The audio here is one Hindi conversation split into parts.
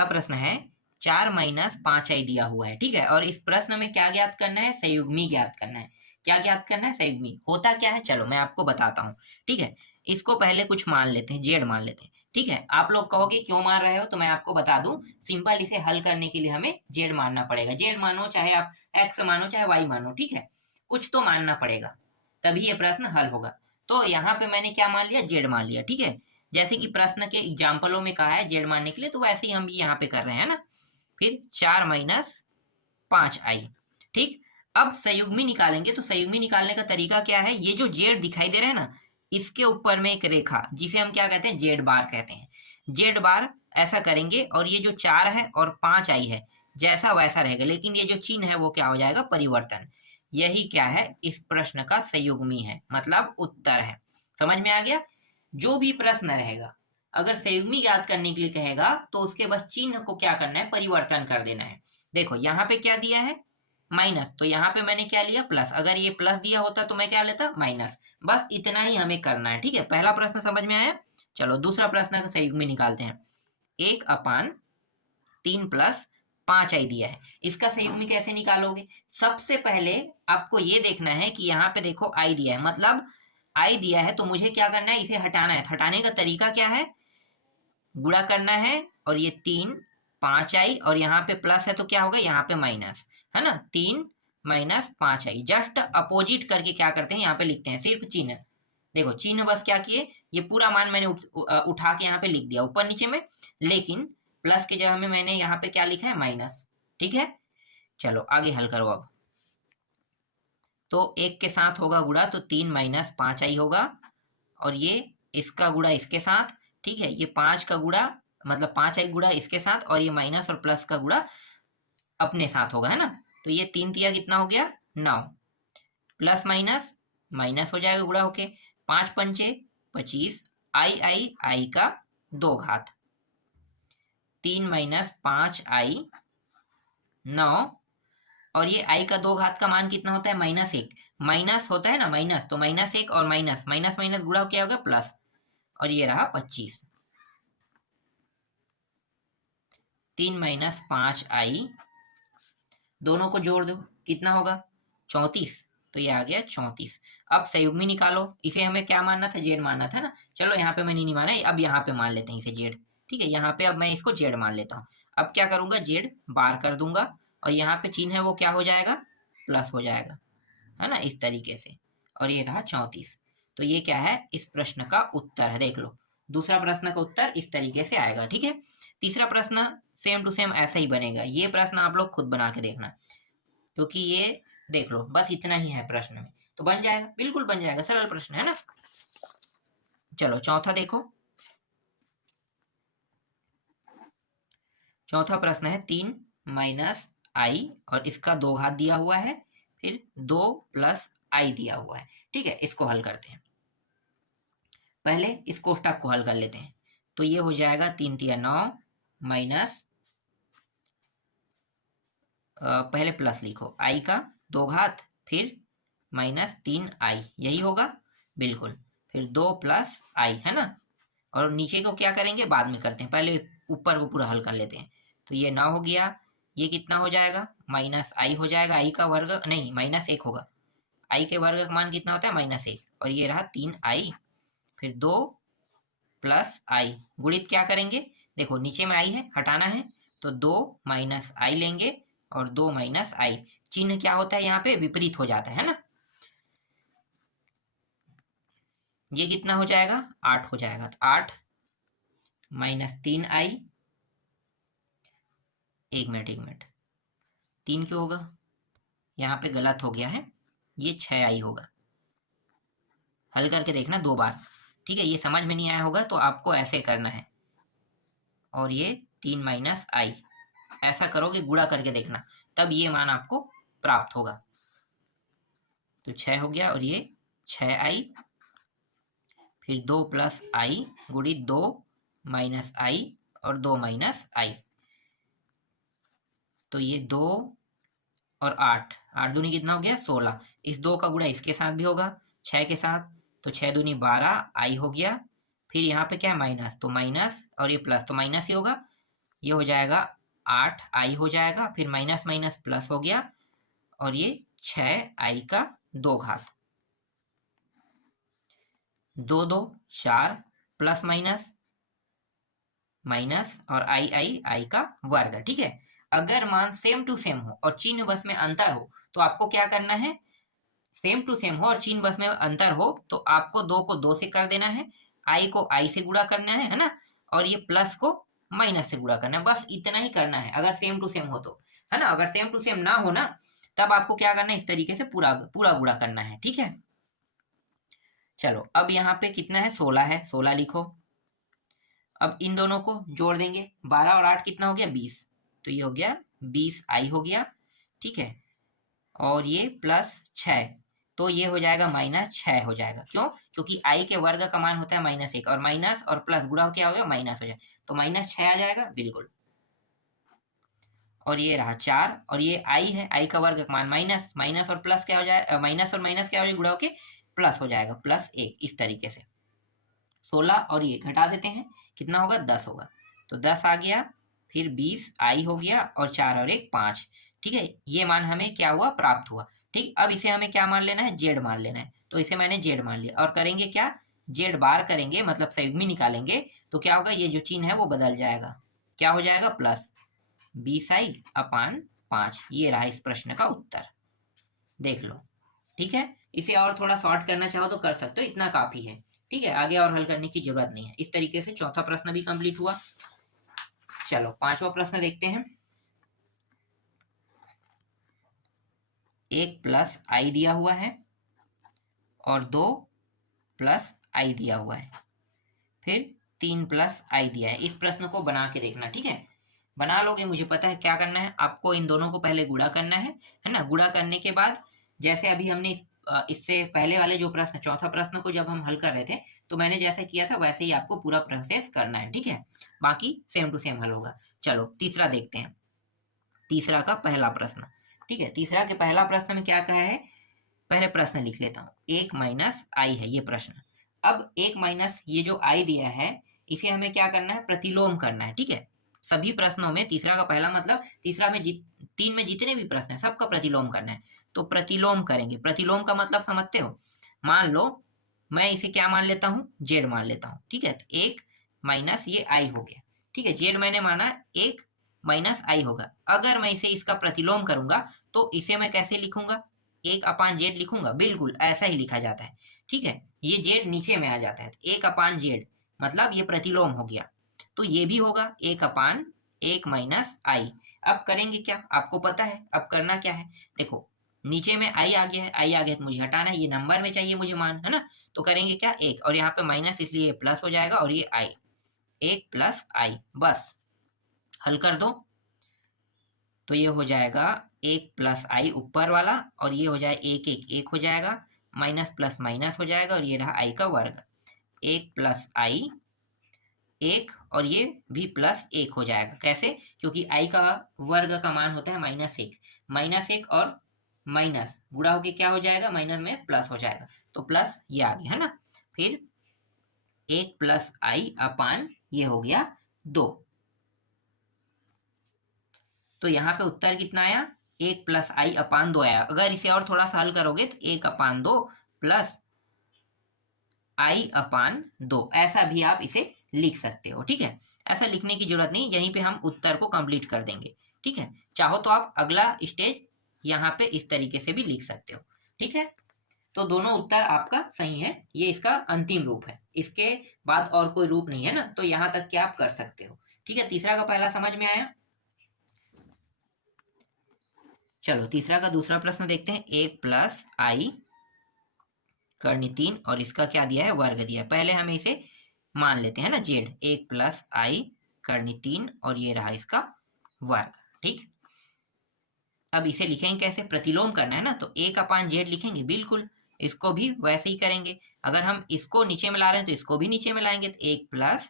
पहला प्रश्न है 4 माइनस 5i दिया हुआ है, ठीक है। और इस प्रश्न में क्या ज्ञात करना है? संयुग्मी ज्ञात करना है। क्या ज्ञात करना है? संयुग्मी। होता क्या है, चलो मैं आपको बताता हूँ, ठीक है। इसको पहले कुछ मान लेते हैं, जेड मान लेते हैं, ठीक है। आप लोग कहोगे क्यों मान रहे हो, तो मैं आपको बता दूं, सिंपल इसे हल करने के लिए हमें जेड मानना पड़ेगा। जेड मानो, चाहे आप एक्स मानो, चाहे वाई मानो, ठीक है। कुछ तो मानना पड़ेगा, तभी ये प्रश्न हल होगा। तो यहाँ पे मैंने क्या मान लिया? जेड मान लिया, ठीक है। जैसे कि प्रश्न के एग्जाम्पलों में कहा है जेड मानने के लिए, तो वैसे ही हम भी यहाँ पे कर रहे हैं ना। फिर 4 माइनस 5i, ठीक। अब संयुग्मी निकालेंगे, तो संयुग्मी निकालने का तरीका क्या है? ये जो जेड दिखाई दे रहा है ना, इसके ऊपर में एक रेखा, जिसे हम क्या कहते हैं? जेड बार कहते हैं। जेड बार ऐसा करेंगे, और ये जो 4 है और 5i है, जैसा वैसा रहेगा, लेकिन ये जो चिन्ह है वो क्या हो जाएगा? परिवर्तन। यही क्या है? इस प्रश्न का संयुग्मी है, मतलब उत्तर है। समझ में आ गया? जो भी प्रश्न रहेगा, अगर संयुग्मी ज्ञात करने के लिए कहेगा, तो उसके बस चिन्ह को क्या करना है? परिवर्तन कर देना है। देखो यहाँ पे क्या दिया है? माइनस, तो यहाँ पे मैंने क्या लिया? प्लस। अगर ये प्लस दिया होता तो मैं क्या लेता? माइनस। बस इतना ही हमें करना है, ठीक है। पहला प्रश्न समझ में आया। चलो दूसरा प्रश्न का संयुग्मी निकालते हैं। 1/3 प्लस 5i दिया है, इसका संयुग्मी कैसे निकालोगे? सबसे पहले आपको ये देखना है कि यहाँ पे देखो i दिया है, मतलब i दिया है, तो मुझे क्या करना है? इसे हटाना है। हटाने का तरीका क्या है? गुणा करना है, और ये 3 5i, और यहाँ पे प्लस है तो क्या होगा? यहाँ पे माइनस, है ना। 3 माइनस 5i, जस्ट अपोजिट करके क्या करते हैं? यहाँ पे लिखते हैं सिर्फ चिन्ह। देखो चिन्ह बस क्या किए, ये पूरा मान मैंने उठा के यहाँ पे लिख दिया ऊपर नीचे में, लेकिन प्लस की जगह में मैंने यहाँ पे क्या लिखा है? माइनस, ठीक है। चलो आगे हल करो अब। तो 1 के साथ होगा गुणा, तो 3 माइनस 5i होगा, और ये इसका गुणा इसके साथ, ठीक है। ये 5 का गुणा, मतलब 5i गुणा इसके साथ, और ये माइनस और प्लस का गुणा अपने साथ होगा, है ना। तो ये 3 तिया कितना हो गया? 9, प्लस माइनस माइनस हो जाएगा गुणा होके, 5 पंचे 25, आई का 2 घात, 3 माइनस 5i 9, और ये i का 2 घात का मान कितना होता है? -1। माइनस होता है ना, माइनस, तो -1 और माइनस माइनस माइनस गुणा क्या होगा? प्लस, और ये रहा 25। 3 माइनस 5i, दोनों को जोड़ दो, कितना होगा? 34। तो ये आ गया 34। अब संयुग्मी निकालो। इसे हमें क्या मानना था? जेड मानना था ना। चलो यहाँ पे मैंने नहीं माना, अब यहाँ पे मान लेते हैं इसे जेड, ठीक है। यहाँ पे अब मैं इसको जेड मान लेता हूँ। अब क्या करूंगा? जेड बार कर दूंगा, और यहाँ पे चिन्ह है वो क्या हो जाएगा? प्लस हो जाएगा, है ना, इस तरीके से। और ये रहा 34। तो ये क्या है? इस प्रश्न का उत्तर है। देख लो, दूसरा प्रश्न का उत्तर इस तरीके से आएगा, ठीक है। तीसरा प्रश्न सेम टू सेम ऐसा ही बनेगा। ये प्रश्न आप लोग खुद बना के देखना, क्योंकि ये देख लो बस इतना ही है प्रश्न में, तो बन जाएगा, बिल्कुल बन जाएगा, सरल प्रश्न है ना। चलो चौथा देखो। चौथा प्रश्न है 3 माइनस आई, और इसका 2 घात दिया हुआ है, फिर 2 प्लस आई दिया हुआ है, ठीक है। इसको हल करते हैं। पहले इस कोष्टक को हल कर लेते हैं। तो ये हो जाएगा 3 तिया 9 माइनस, पहले प्लस लिखो, आई का 2 घात, फिर माइनस 3i, यही होगा, बिल्कुल। फिर 2 प्लस आई, है ना। और नीचे को क्या करेंगे? बाद में करते हैं, पहले ऊपर को पूरा हल कर लेते हैं। तो ये 9 हो गया, ये कितना हो जाएगा? माइनस आई हो जाएगा, आई का वर्ग नहीं, -1 होगा। आई के वर्ग का मान कितना होता है? -1। और ये रहा 3i, फिर 2 प्लस आई, गुणित क्या करेंगे? देखो नीचे में आई है, हटाना है, तो 2 माइनस आई लेंगे, और 2 माइनस आई, चिन्ह क्या होता है यहाँ पे? विपरीत हो जाता है ना। ये कितना हो जाएगा? 8 हो जाएगा। तो 8 माइनस 3i, एक मिनट, 3 क्यों होगा? यहाँ पे गलत हो गया है, ये 6i होगा। हल करके देखना 2 बार, ठीक है। ये समझ में नहीं आया होगा तो आपको ऐसे करना है, और ये 3 माइनस आई, ऐसा करोगे, गुणा करके देखना, तब ये मान आपको प्राप्त होगा। तो 6 हो गया, और ये 6i, फिर 2 प्लस आई गुणित 2 माइनस आई, और 2 माइनस आई, तो ये 2 और 8, 8 दूनी कितना हो गया? 16। इस 2 का गुणा इसके साथ भी होगा, 6 के साथ, तो 6 दूनी 12 आई हो गया। फिर यहाँ पे क्या है? माइनस, तो माइनस, और ये प्लस, तो माइनस ही होगा। ये हो जाएगा 8i हो जाएगा, फिर माइनस माइनस प्लस हो गया और ये 6i का 2 घात, 2 2 4 प्लस माइनस माइनस और आई का वर्ग। ठीक है, अगर मान सेम टू सेम हो और चिन्ह बस में अंतर हो तो आपको क्या करना है, सेम टू सेम हो और चिन्ह बस में अंतर हो तो आपको 2 को 2 से कर देना है, आई को आई से गुणा करना है ना, और ये प्लस को माइनस से गुणा करना है, बस इतना ही करना है अगर सेम टू सेम हो तो, है ना। अगर सेम टू सेम ना हो ना तब आपको क्या करना है, इस तरीके से पूरा पूरा गुणा करना है। ठीक है, चलो अब यहाँ पे कितना है, 16 है, 16 लिखो। अब इन दोनों को जोड़ देंगे, 12 और 8 कितना हो गया, 20, तो ये हो गया 20i हो गया। ठीक है, और ये प्लस 6, तो ये हो जाएगा -6 हो जाएगा। क्यों, क्योंकि i के वर्ग का मान होता है -1 और माइनस और प्लस गुणा क्या हो गया, माइनस हो जाएगा, तो -6 आ जाएगा बिल्कुल। और ये रहा 4 और ये i है, i का वर्ग का मान माइनस, माइनस और प्लस क्या हो जाएगा, माइनस और माइनस क्या हो जाएगा, गुणा होके प्लस हो जाएगा, +1, इस तरीके से। 16 और ये घटा देते हैं, कितना होगा, 10 होगा, तो 10 आ गया, फिर 20i हो गया और 4 और 1 5। ठीक है, ये मान हमें क्या हुआ, प्राप्त हुआ। ठीक, अब इसे हमें क्या मान लेना है, जेड मान लेना है, तो इसे मैंने जेड मान लिया और करेंगे क्या, जेड बार करेंगे, मतलब संयुग्मी निकालेंगे, तो क्या होगा, ये जो चिन्ह है वो बदल जाएगा, क्या हो जाएगा, +20i/5। ये रहा इस प्रश्न का उत्तर, देख लो। ठीक है, इसे और थोड़ा शॉर्ट करना चाहो तो कर सकते हो, इतना काफी है। ठीक है, आगे और हल करने की जरूरत नहीं है। इस तरीके से चौथा प्रश्न भी कंप्लीट हुआ। चलो पांचवा प्रश्न देखते हैं। 1 + i दिया हुआ है और 2 + i दिया हुआ है, फिर 3 + i दिया है। इस प्रश्न को बना के देखना। ठीक है, बना लोगे, मुझे पता है क्या करना है, आपको इन दोनों को पहले गुणा करना है ना। गुणा करने के बाद जैसे अभी हमने इससे पहले वाले जो प्रश्न, चौथा प्रश्न को जब हम हल कर रहे थे तो मैंने जैसे किया था वैसे ही आपको पूरा प्रोसेस करना है। ठीक है, बाकी सेम टू सेम हल होगा। चलो तीसरा देखते हैं, तीसरा का पहला प्रश्न। ठीक है, तीसरा के पहला प्रश्न में क्या कहा है, पहले प्रश्न लिख लेता हूँ। 1 - i है ये प्रश्न। अब 1 माइनस ये जो i दिया है इसे हमें क्या करना है, प्रतिलोम करना है। ठीक है, सभी प्रश्नों में, तीसरा का पहला मतलब तीसरा में 3 में जितने भी प्रश्न है सबका प्रतिलोम करना है, तो प्रतिलोम करेंगे। प्रतिलोम का मतलब समझते हो, मान लो मैं इसे क्या मान लेता हूँ, जेड मान लेता हूँ। ठीक है, 1 माइनस ये आई हो गया। ठीक है, जेड मैंने माना 1 माइनस आई होगा। अगर मैं इसे इसका प्रतिलोम करूंगा तो इसे मैं कैसे लिखूंगा, 1/जेड लिखूंगा, बिल्कुल ऐसा ही लिखा जाता है। ठीक है, ये जेड नीचे में आ जाता है, 1/जेड मतलब ये प्रतिलोम हो गया, तो ये भी होगा 1/1 माइनस आई। अब करेंगे क्या, आपको पता है अब करना क्या है, देखो नीचे में आई आ गया है, आई आ गया तो मुझे हटाना है, ये नंबर में चाहिए मुझे मान, है ना। तो करेंगे क्या, 1 और यहाँ पे माइनस, इसलिए ये प्लस हो जाएगा और ये आई, 1 + i, बस हल कर दो तो ये हो जाएगा 1 + i ऊपर वाला और ये हो जाए 1 1 1 हो जाएगा, माइनस प्लस माइनस हो जाएगा और ये रहा i का वर्ग, 1 + i 1 और ये भी +1 हो जाएगा। कैसे, क्योंकि i का वर्ग का मान होता है -1, -1 और माइनस गुणा होके क्या हो जाएगा, माइनस में प्लस हो जाएगा, तो प्लस ये आ गया, है ना। फिर 1 + i/, ये हो गया 2, तो यहाँ पे उत्तर कितना आया, 1 + i/2 आया। अगर इसे और थोड़ा सा हल करोगे तो 1/2 + i/2, ऐसा भी आप इसे लिख सकते हो। ठीक है, ऐसा लिखने की जरूरत नहीं, यहीं पे हम उत्तर को कंप्लीट कर देंगे। ठीक है, चाहो तो आप अगला स्टेज यहाँ पे इस तरीके से भी लिख सकते हो। ठीक है, तो दोनों उत्तर आपका सही है, ये इसका अंतिम रूप है, इसके बाद और कोई रूप नहीं है ना, तो यहाँ तक क्या आप कर सकते हो। ठीक है, तीसरा का पहला समझ में आया। चलो तीसरा का दूसरा प्रश्न देखते हैं। 1 + i करनी 3 और इसका क्या दिया है, वर्ग दिया है। पहले हमें इसे मान लेते हैं ना, जेड, 1 + i करनी 3 और ये रहा इसका वर्ग। ठीक, अब इसे लिखेंगे कैसे, प्रतिलोम करना है ना, तो 1/जेड लिखेंगे, बिल्कुल इसको भी वैसे ही करेंगे। अगर हम इसको नीचे में ला रहे हैं तो इसको भी नीचे में लाएंगे, तो 1 +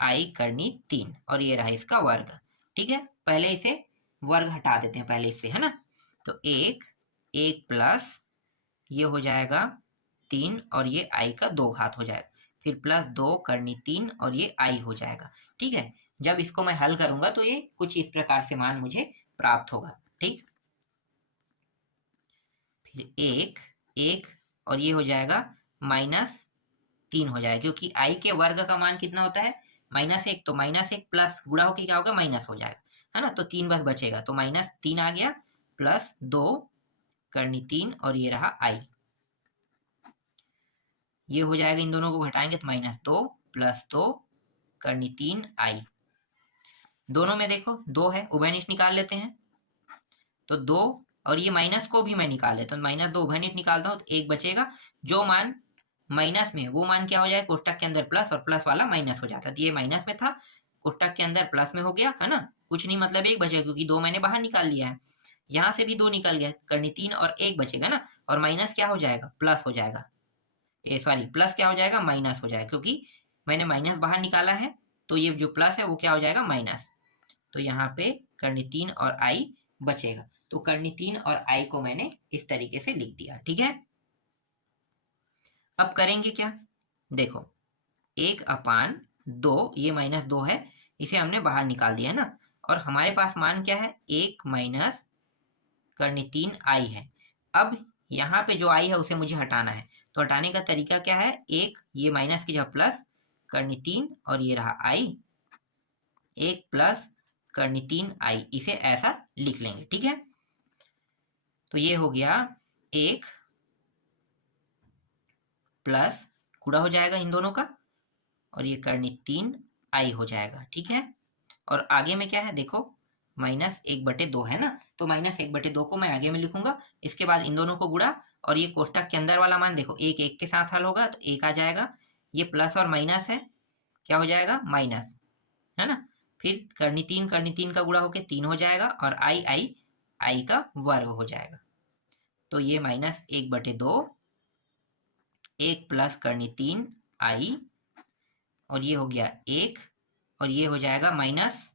i करनी 3 और ये रहा इसका वर्ग। ठीक है, पहले इसे वर्ग हटा देते हैं पहले इससे, है ना, तो 1 + ये हो जाएगा 3 और ये i का 2 घात हो जाएगा, फिर +2 करनी 3 और ये i हो जाएगा। ठीक है, जब इसको मैं हल करूंगा तो ये कुछ इस प्रकार से मान मुझे प्राप्त होगा। ठीक, फिर एक एक और ये हो जाएगा -3 हो जाएगा, क्योंकि i के वर्ग का मान कितना होता है -1, तो -1 प्लस गुणा होकर क्या होगा माइनस हो जाएगा, है ना। तो 3 बस बचेगा, तो -3 आ गया प्लस 2 करनी 3 और ये रहा i। ये हो जाएगा, इन दोनों को घटाएंगे तो -2 प्लस 2 करनी 3 i। दोनों में देखो 2 है, उभयनिष्ठ निकाल लेते हैं। तो 2 और ये माइनस को भी मैं निकाल लेता हूँ, -2 उभयनिष्ठ निकालता हूँ तो 1 बचेगा। जो मान माइनस में वो मान क्या हो जाए, कोष्टक के अंदर प्लस और प्लस वाला माइनस हो जाता है। तो ये माइनस में था, कोष्टक के अंदर प्लस में हो गया, है ना। कुछ नहीं, मतलब 1 बचेगा, क्योंकि 2 मैंने बाहर निकाल लिया है। यहाँ से भी 2 निकल गया, करनी 3 और 1 बचेगा ना। और माइनस क्या हो जाएगा, प्लस हो जाएगा, सॉरी प्लस क्या हो जाएगा, माइनस हो जाएगा, क्योंकि मैंने माइनस बाहर निकाला है। तो ये जो प्लस है वो क्या हो जाएगा, माइनस। तो यहाँ पे करनी 3 और i बचेगा। तो करनी 3 और i को मैंने इस तरीके से लिख दिया। ठीक है, अब करेंगे क्या, देखो 1/2, ये -2 है, इसे हमने बाहर निकाल दिया है ना। और हमारे पास मान क्या है, 1 माइनस करनी 3 i है। अब यहाँ पे जो i है उसे मुझे हटाना है, तो हटाने का तरीका क्या है, एक ये माइनस की जगह प्लस करनी 3 और ये रहा i, 1 प्लस करनी 3 i, इसे ऐसा लिख लेंगे। ठीक है, तो ये हो गया 1 प्लस गुणा हो जाएगा इन दोनों का, और ये करनी 3 i हो जाएगा। ठीक है, और आगे में क्या है देखो, -1/2 है ना, तो -1/2 को मैं आगे में लिखूंगा। इसके बाद इन दोनों को गुणा, और ये कोष्टक के अंदर वाला मान देखो 1 1 के साथ हल होगा तो 1 आ जाएगा। ये प्लस और माइनस है, क्या हो जाएगा, माइनस, है ना। फिर करनी 3 का गुणा होके 3 हो जाएगा, और i का वर्ग हो जाएगा। तो ये -1/2, 1 प्लस करनी 3 i, और ये हो गया 1, और ये हो जाएगा माइनस,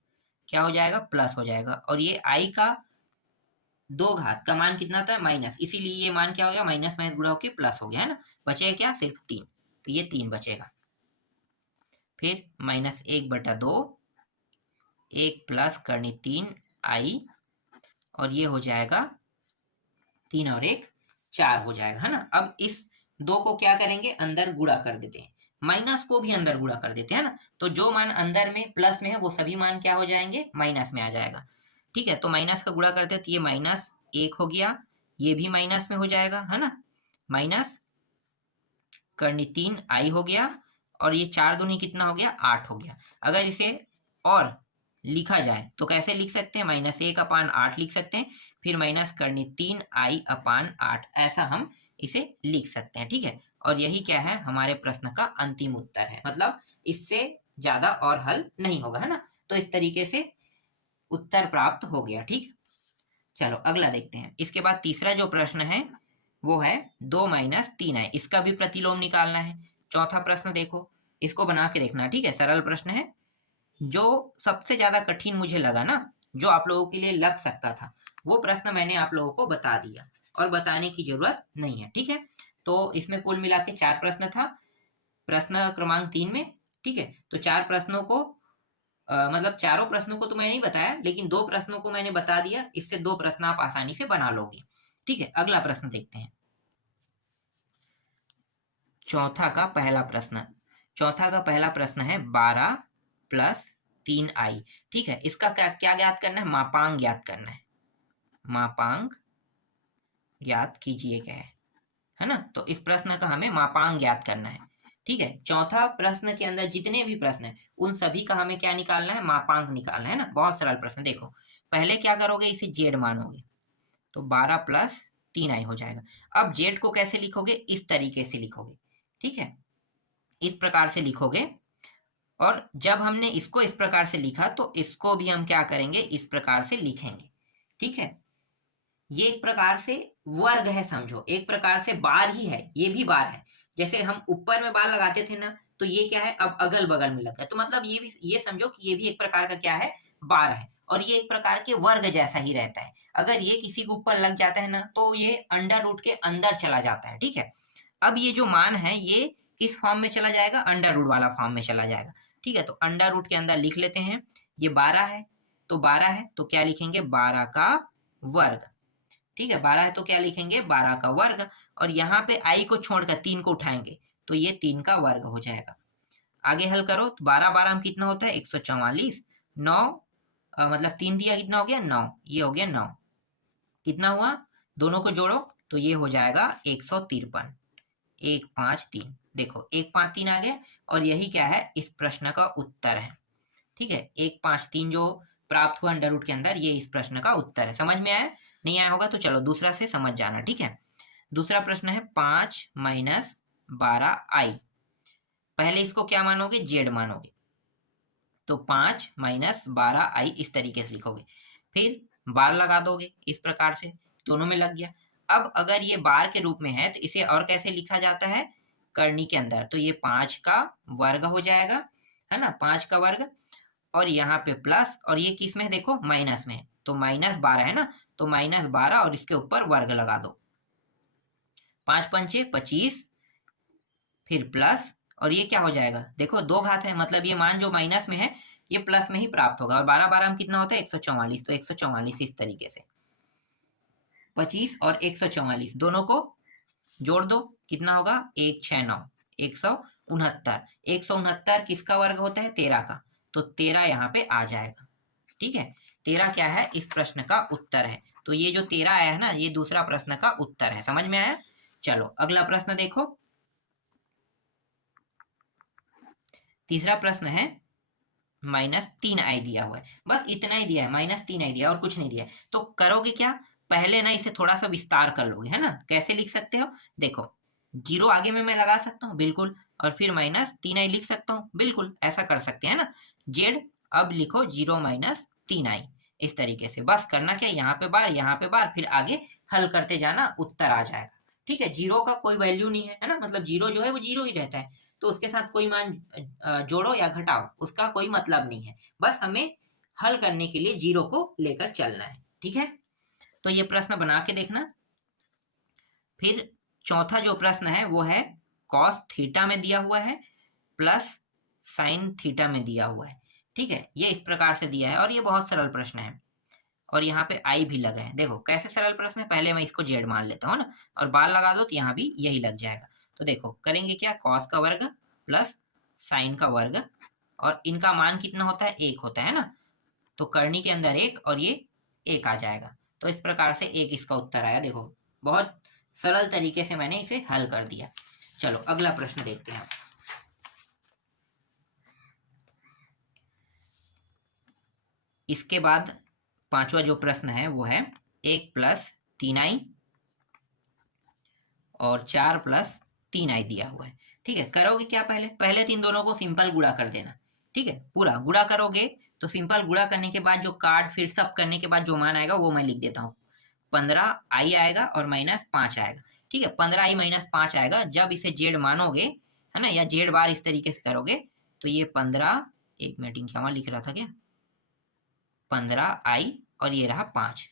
क्या हो जाएगा, प्लस हो जाएगा। और ये i का 2 घात का मान कितना था, माइनस, इसीलिए ये मान क्या हो गया, माइनस माइनस गुणा होके प्लस हो गया, है ना। बचेगा क्या, सिर्फ 3, तो ये 3 बचेगा। फिर -1/2, 1 प्लस करनी 3 i, और ये हो जाएगा 3 और 1 4 हो जाएगा, है ना। अब इस 2 को क्या करेंगे, अंदर गुणा कर देते हैं, माइनस को भी अंदर गुणा कर देते हैं ना। तो जो मान अंदर में प्लस में है वो सभी मान क्या हो जाएंगे, माइनस में आ जाएगा। ठीक है, तो माइनस का गुणा करते हैं तो ये -1 हो गया, ये भी माइनस में हो जाएगा, है ना। माइनस करनी 3 i हो गया, और ये 4 दूनी कितना हो गया, 8 हो गया। अगर इसे और लिखा जाए तो कैसे लिख सकते हैं, -1/8 लिख सकते हैं, फिर माइनस करनी 3 i/8, ऐसा हम इसे लिख सकते हैं। ठीक है, और यही क्या है, हमारे प्रश्न का अंतिम उत्तर है, मतलब इससे ज्यादा और हल नहीं होगा, है ना। तो इस तरीके से उत्तर प्राप्त हो गया। ठीक, चलो अगला देखते हैं। इसके बाद तीसरा जो प्रश्न है वो है 2 - 3 है, इसका भी प्रतिलोम निकालना है। चौथा प्रश्न देखो, इसको बना के देखना। ठीक है, सरल प्रश्न है। जो सबसे ज्यादा कठिन मुझे लगा ना, जो आप लोगों के लिए लग सकता था, वो प्रश्न मैंने आप लोगों को बता दिया, और बताने की जरूरत नहीं है। ठीक है, तो इसमें कुल मिला के 4 प्रश्न था, प्रश्न क्रमांक 3 में। ठीक है, तो 4 प्रश्नों को मतलब चारों प्रश्नों को तो मैंने नहीं बताया, लेकिन 2 प्रश्नों को मैंने बता दिया, इससे 2 प्रश्न आप आसानी से बना लोगे। ठीक है, अगला प्रश्न देखते हैं। चौथा का पहला प्रश्न है 12 प्लस 3 i। ठीक है, इसका क्या ज्ञात करना है, मापांक ज्ञात करना है। मापांक ज्ञात कीजिए क्या है ना। तो इस प्रश्न का हमें मापांक ज्ञात करना है। ठीक है, चौथा प्रश्न के अंदर जितने भी प्रश्न है उन सभी का हमें क्या निकालना है, मापांक निकालना है ना। बहुत सरल प्रश्न। देखो पहले क्या करोगे, इसे जेड मानोगे, तो 12 प्लस 3 i हो जाएगा। अब जेड को कैसे लिखोगे, इस तरीके से लिखोगे। ठीक है, इस प्रकार से लिखोगे, और जब हमने इसको इस प्रकार से लिखा तो इसको भी हम क्या करेंगे, इस प्रकार से लिखेंगे। ठीक है, ये एक प्रकार से वर्ग है, समझो एक प्रकार से बार ही है, ये भी बार है। जैसे हम ऊपर में बार लगाते थे ना, तो ये क्या है, अब अगल बगल में लग गया, तो मतलब ये भी, ये समझो कि ये भी एक प्रकार का क्या है, बार है, और ये एक प्रकार के वर्ग जैसा ही रहता है। अगर ये किसी के ऊपर लग जाता है ना, तो ये अंडर रूट के अंदर चला जाता है। ठीक है, अब ये जो मान है ये किस फॉर्म में चला जाएगा, अंडर रूट वाला फॉर्म में चला जाएगा। ठीक है, तो अंडर रूट के अंदर लिख लेते हैं। ये 12 है, तो 12 है तो क्या लिखेंगे 12 का वर्ग। ठीक है, 12 है तो क्या लिखेंगे 12 का वर्ग, और यहाँ पे आई को छोड़कर 3 को उठाएंगे तो ये 3 का वर्ग हो जाएगा। आगे हल करो तो 12 12 में कितना होता है 144, 9 मतलब 3 दिया कितना हो गया 9, ये हो गया 9, कितना हुआ दोनों को जोड़ो तो ये हो जाएगा 153, 153, देखो 153 आ गया, और यही क्या है इस प्रश्न का उत्तर है। ठीक है, 153 जो प्राप्त हुआ अंडर रूट के अंदर, ये इस प्रश्न का उत्तर है। समझ में आया? नहीं आया होगा तो चलो दूसरा से समझ जाना। ठीक है, दूसरा प्रश्न है 5 माइनस 12i। पहले इसको क्या मानोगे जेड मानोगे, तो 5 माइनस 12i इस तरीके से लिखोगे, फिर बार लगा दोगे इस प्रकार से, दोनों में लग गया। अब अगर ये बार के रूप में है तो इसे और कैसे लिखा जाता है करनी के अंदर, तो ये 5 का वर्ग हो जाएगा, है ना, 5 का वर्ग, और यहाँ पे प्लस, और ये किस में है देखो माइनस में है, तो माइनस 12 है ना, तो माइनस 12 और इसके ऊपर वर्ग लगा दो, 5 पंचे 25, फिर प्लस, और ये क्या हो जाएगा देखो 2 घात है, मतलब ये मान जो माइनस में है ये प्लस में ही प्राप्त होगा, और 12 12 में कितना होता है 144, तो 144 इस तरीके से 25 और 144 दोनों को जोड़ दो, कितना होगा 169, 169, 169 किसका वर्ग होता है 13 का, तो 13 यहाँ पे आ जाएगा। ठीक है, 13 क्या है इस प्रश्न का उत्तर है, तो ये जो 13 आया है ना ये दूसरा प्रश्न का उत्तर है। समझ में आया? चलो अगला प्रश्न देखो, तीसरा प्रश्न है -3i दिया हुआ है, बस इतना ही दिया है, -3i दिया और कुछ नहीं दिया है, तो करोगे क्या पहले ना इसे थोड़ा सा विस्तार कर लोगे, है ना। कैसे लिख सकते हो देखो, 0 आगे में मैं लगा सकता हूँ बिल्कुल, और फिर -3i लिख सकता हूँ बिल्कुल, ऐसा कर सकते हैं ना। जेड अब लिखो 0 -3i इस तरीके से, बस करना क्या यहाँ पे बार फिर आगे हल करते जाना, उत्तर आ जाएगा। ठीक है, 0 का कोई वैल्यू नहीं है ना, मतलब 0 जो है वो 0 ही रहता है, तो उसके साथ कोई मान जोड़ो या घटाओ उसका कोई मतलब नहीं है, बस हमें हल करने के लिए 0 को लेकर चलना है। ठीक है, तो ये प्रश्न बना के देखना। फिर चौथा जो प्रश्न है वो है कॉस थीटा में दिया हुआ है प्लस साइन थीटा में दिया हुआ है। ठीक है, ये इस प्रकार से दिया है और ये बहुत सरल प्रश्न है, और यहाँ पे आई भी लगा है। देखो कैसे सरल प्रश्न है, पहले मैं इसको जेड मान लेता हूँ ना, और बार लगा दो तो यहाँ भी यही लग जाएगा। तो देखो करेंगे क्या, कॉस का वर्ग प्लस साइन का वर्ग, और इनका मान कितना होता है 1 होता है ना, तो करनी के अंदर 1 और ये 1 आ जाएगा, तो इस प्रकार से 1 इसका उत्तर आया। देखो बहुत सरल तरीके से मैंने इसे हल कर दिया। चलो अगला प्रश्न देखते हैं। इसके बाद पांचवा जो प्रश्न है वो है 1 + 3i और 4 + 3i दिया हुआ है। ठीक है, करोगे क्या पहले इन दोनों को सिंपल गुणा कर देना। ठीक है, पूरा गुणा करोगे तो सिंपल गुणा करने के बाद जो काट फिर सब करने के बाद जो मान आएगा वो मैं लिख देता हूँ, 15i आएगा और -5 आएगा। ठीक है, 15i - 5 आएगा, जब इसे जेड मानोगे है ना, या जेड बार इस तरीके से करोगे तो ये 15, एक मिनट क्या मान लिख रहा था क्या, 15i और ये रहा 5।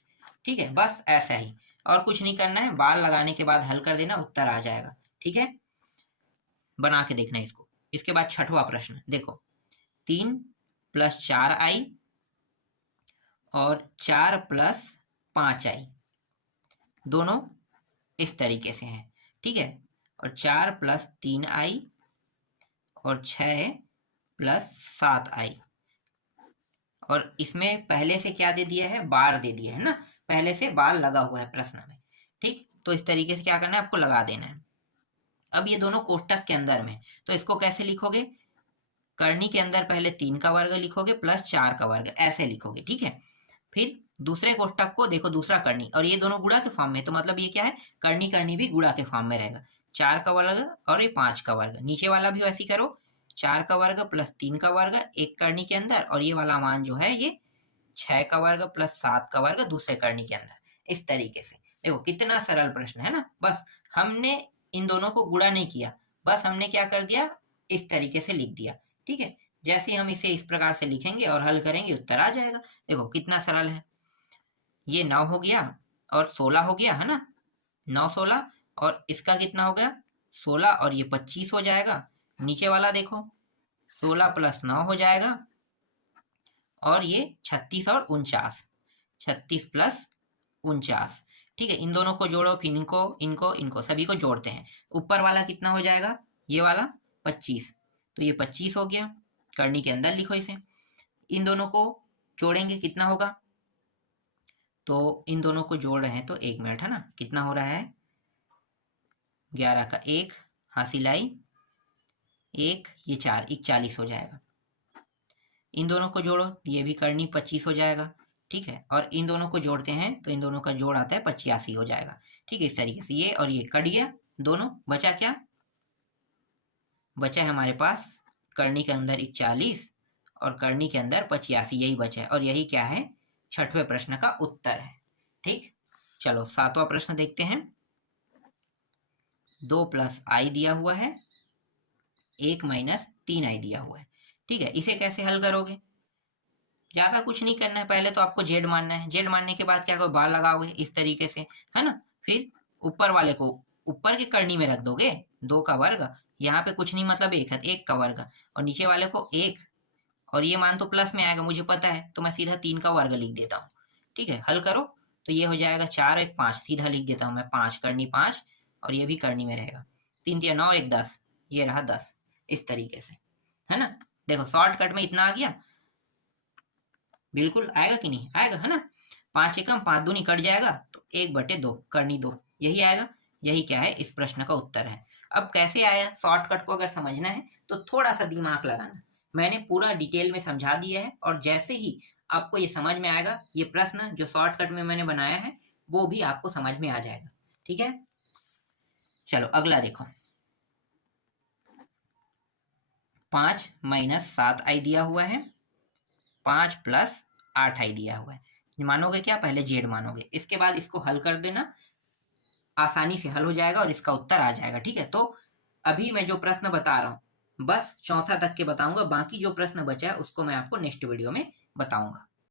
ठीक है, बस ऐसा ही, और कुछ नहीं करना है, बार लगाने के बाद हल कर देना, उत्तर आ जाएगा। ठीक है, बना के देखना इसको। इसके बाद छठवां प्रश्न देखो, 3 + 4i और 4 + 5i दोनों इस तरीके से हैं। ठीक है, और 4 + 3i और 6 + 7i, और इसमें पहले से क्या दे दिया है, बार दे दिया है ना, पहले से बार लगा हुआ है प्रश्न में। ठीक, तो इस तरीके से क्या करना है आपको लगा देना है। अब ये दोनों कोष्टक के अंदर में, तो इसको कैसे लिखोगे, करनी के अंदर पहले 3 का वर्ग लिखोगे प्लस 4 का वर्ग, ऐसे लिखोगे। ठीक है, फिर दूसरे कोष्टक को देखो, दूसरा करनी, और ये दोनों गुणा के फॉर्म में, तो मतलब ये क्या है करनी भी गुणा के फॉर्म में रहेगा, 4 का वर्ग और ये 5 का वर्ग, नीचे वाला भी वैसे करो, 4 का वर्ग प्लस 3 का वर्ग एक करनी के अंदर, और ये वाला मान जो है ये 6 का वर्ग प्लस 7 का वर्ग दूसरे करनी के अंदर, इस तरीके से। देखो कितना सरल प्रश्न है ना, बस हमने इन दोनों को गुणा नहीं किया, बस हमने क्या कर दिया इस तरीके से लिख दिया। ठीक है, जैसे ही हम इसे इस प्रकार से लिखेंगे और हल करेंगे उत्तर आ जाएगा। देखो कितना सरल है, ये 9 हो गया और 16 हो गया है ना, 9 16, और इसका कितना हो गया 16 और ये 25 हो जाएगा। नीचे वाला देखो 16 प्लस 9 हो जाएगा, और ये 36 और 49, 36 प्लस 49। ठीक है, इन दोनों को जोड़ो, फिर इनको इनको इनको सभी को जोड़ते हैं। ऊपर वाला कितना हो जाएगा, ये वाला 25, तो ये 25 हो गया, करनी के अंदर लिखो इसे। इन दोनों को जोड़ेंगे कितना होगा, तो इन दोनों को जोड़ रहे हैं तो 1 मिनट है ना, कितना हो रहा है, 11 का 1, हासिल आई 1, ये 4, 41 हो जाएगा। इन दोनों को जोड़ो, ये भी करनी 25 हो जाएगा। ठीक है, और इन दोनों को जोड़ते हैं तो इन दोनों का जोड़ आता है 85 हो जाएगा। ठीक है, इस तरीके से ये और ये कट गया दोनों, बचा क्या, बचा है हमारे पास करनी के अंदर 41 और करनी के अंदर 85, यही बचा है, और यही क्या है, छठवें प्रश्न का उत्तर है। ठीक, चलो 7वां प्रश्न देखते हैं। 2 प्लस आई दिया हुआ है, 1 माइनस 3 आई दिया हुआ है। ठीक है, इसे कैसे हल करोगे, ज्यादा कुछ नहीं करना है, पहले तो आपको जेड मानना है, जेड मानने के बाद क्या करो, बार लगाओगे इस तरीके से, है ना। फिर ऊपर वाले को ऊपर के करनी में रख दोगे, 2 का वर्ग, यहाँ पे कुछ नहीं मतलब 1 है, 1 का वर्ग, और नीचे वाले को 1, और ये मान तो प्लस में आएगा मुझे पता है, तो मैं सीधा 3 का वर्ग लिख देता हूँ। ठीक है, हल करो तो ये हो जाएगा 4 1 5, सीधा लिख देता हूँ मैं 5, करनी 5, और ये भी करनी में रहेगा, 3 3 9 1 10, ये रहा 10, इस तरीके से, है ना। देखो शॉर्टकट में इतना आ गया, बिल्कुल आएगा कि नहीं आएगा, है ना। 5 एकम 5 दूनी कट जाएगा, तो 1/2 करनी 2, यही आएगा, यही क्या है, इस प्रश्न का उत्तर है। अब कैसे आया, शॉर्टकट को अगर समझना है तो थोड़ा सा दिमाग लगाना, मैंने पूरा डिटेल में समझा दिया है, और जैसे ही आपको ये समझ में आएगा, ये प्रश्न जो शॉर्टकट में मैंने बनाया है वो भी आपको समझ में आ जाएगा। ठीक है, चलो अगला देखो। 5 माइनस 7 आई दिया हुआ है, 5 प्लस 8 आई दिया हुआ है। मानोगे क्या, पहले जेड मानोगे, इसके बाद इसको हल कर देना, आसानी से हल हो जाएगा और इसका उत्तर आ जाएगा। ठीक है, तो अभी मैं जो प्रश्न बता रहा हूँ बस चौथा तक के बताऊंगा, बाकी जो प्रश्न बचा है उसको मैं आपको नेक्स्ट वीडियो में बताऊंगा।